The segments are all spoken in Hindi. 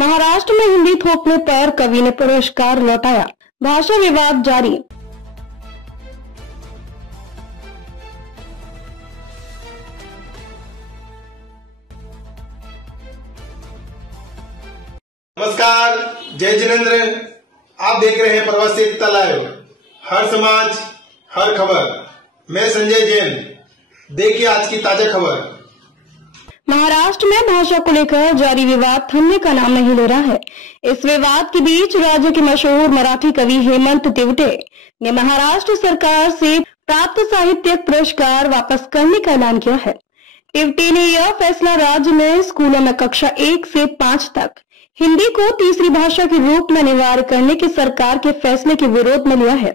महाराष्ट्र में हिंदी थोपने पर कवि ने पुरस्कार लौटाया, भाषा विवाद जारी। नमस्कार, जय जिनेंद्र। आप देख रहे हैं प्रवासी एकता लाइव। हर समाज हर खबर। मैं संजय जैन। देखिए आज की ताजा खबर। महाराष्ट्र में भाषा को लेकर जारी विवाद थमने का नाम नहीं ले रहा है। इस विवाद के बीच राज्य के मशहूर मराठी कवि हेमंत तिवटे ने महाराष्ट्र सरकार से प्राप्त साहित्यिक पुरस्कार वापस करने का ऐलान किया है। तिवटे ने यह फैसला राज्य में स्कूलों में कक्षा 1 से 5 तक हिंदी को तीसरी भाषा के रूप में अनिवार्य करने के सरकार के फैसले के विरोध में लिया है।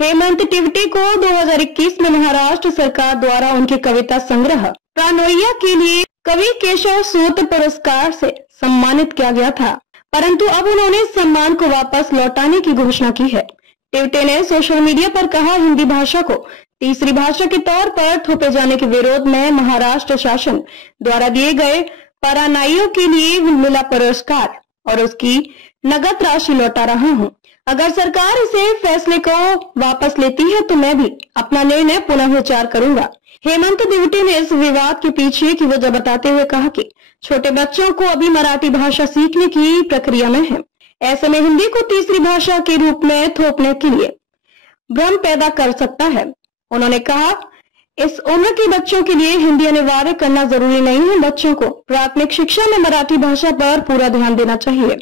हेमंत तिवटे को 2021 में महाराष्ट्र सरकार द्वारा उनके कविता संग्रह प्राणोइया के लिए कवि केशव सूत पुरस्कार से सम्मानित किया गया था, परंतु अब उन्होंने सम्मान को वापस लौटाने की घोषणा की है। तिवटे ने सोशल मीडिया पर कहा, हिंदी भाषा को तीसरी भाषा के तौर पर थोपे जाने के विरोध में महाराष्ट्र शासन द्वारा दिए गए परानाइयों के लिए मिला पुरस्कार और उसकी नगद राशि लौटा रहा हूं। अगर सरकार इसे फैसले को वापस लेती है तो मैं भी अपना निर्णय पुनः विचार करूंगा। हेमंत तिवटे ने इस विवाद के पीछे की वजह बताते हुए कहा कि छोटे बच्चों को अभी मराठी भाषा सीखने की प्रक्रिया में है। ऐसे में हिंदी को तीसरी भाषा के रूप में थोपने के लिए भ्रम पैदा कर सकता है। उन्होंने कहा, इस उम्र के बच्चों के लिए हिंदी अनिवार्य करना जरूरी नहीं है। बच्चों को प्राथमिक शिक्षा में मराठी भाषा पर पूरा ध्यान देना चाहिए।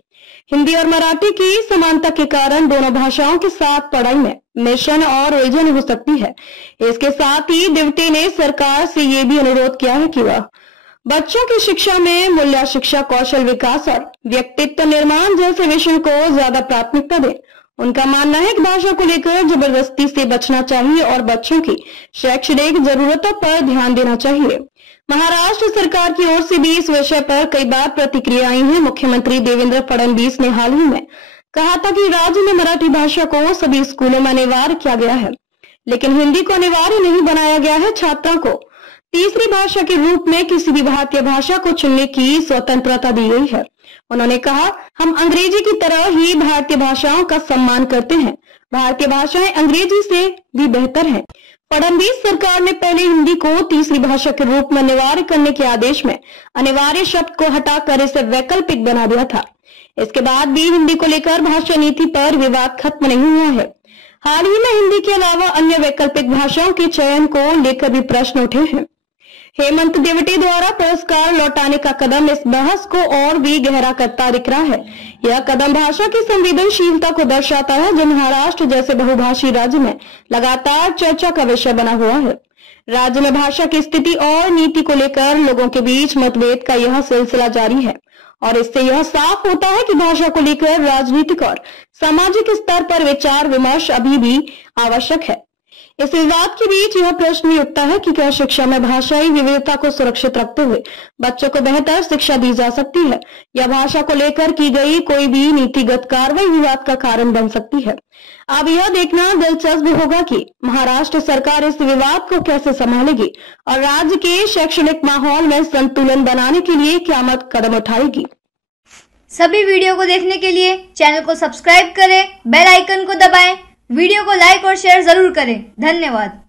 हिंदी और मराठी की समानता के कारण दोनों भाषाओं के साथ पढ़ाई में मिश्रण और उलझन हो सकती है। इसके साथ ही तिवटे ने सरकार से ये भी अनुरोध किया है कि वह बच्चों की शिक्षा में मूल्य शिक्षा, कौशल विकास और व्यक्तित्व निर्माण जैसे विषयों को ज्यादा प्राथमिकता दे। उनका मानना है कि भाषा को लेकर जबरदस्ती से बचना चाहिए और बच्चों की शैक्षणिक जरूरतों पर ध्यान देना चाहिए। महाराष्ट्र सरकार की ओर से भी इस विषय पर कई बार प्रतिक्रिया आई है। मुख्यमंत्री देवेंद्र फडणवीस ने हाल ही में कहा था कि राज्य में मराठी भाषा को सभी स्कूलों में अनिवार्य किया गया है, लेकिन हिंदी को अनिवार्य नहीं बनाया गया है। छात्रों को तीसरी भाषा के रूप में किसी भी भारतीय भाषा को चुनने की स्वतंत्रता दी गई है। उन्होंने कहा, हम अंग्रेजी की तरह ही भारतीय भाषाओं का सम्मान करते हैं। भारतीय भाषाएं अंग्रेजी से भी बेहतर हैं। फडणवीस सरकार ने पहले हिंदी को तीसरी भाषा के रूप में अनिवार्य करने के आदेश में अनिवार्य शब्द को हटाकर इसे वैकल्पिक बना दिया था। इसके बाद भी हिंदी को लेकर भाषा नीति पर विवाद खत्म नहीं हुआ है। हाल ही में हिंदी के अलावा अन्य वैकल्पिक भाषाओं के चयन को लेकर भी प्रश्न उठे हैं। हेमंत तिवटे द्वारा पुरस्कार लौटाने का कदम इस बहस को और भी गहरा करता दिख रहा है। यह कदम भाषा की संवेदनशीलता को दर्शाता है, जो महाराष्ट्र जैसे बहुभाषी राज्य में लगातार चर्चा का विषय बना हुआ है। राज्य में भाषा की स्थिति और नीति को लेकर लोगों के बीच मतभेद का यह सिलसिला जारी है और इससे यह साफ होता है कि भाषा को लेकर राजनीतिक और सामाजिक स्तर पर विचार विमर्श अभी भी आवश्यक है। इस विवाद के बीच यह प्रश्न भी उठता है कि क्या शिक्षा में भाषाई विविधता को सुरक्षित रखते हुए बच्चों को बेहतर शिक्षा दी जा सकती है, या भाषा को लेकर की गई कोई भी नीतिगत कार्रवाई विवाद का कारण बन सकती है। अब यह देखना दिलचस्प होगा कि महाराष्ट्र सरकार इस विवाद को कैसे संभालेगी और राज्य के शैक्षणिक माहौल में संतुलन बनाने के लिए क्या कदम उठाएगी। सभी वीडियो को देखने के लिए चैनल को सब्सक्राइब करें, बेल आइकन को दबाएं, वीडियो को लाइक और शेयर जरूर करें। धन्यवाद।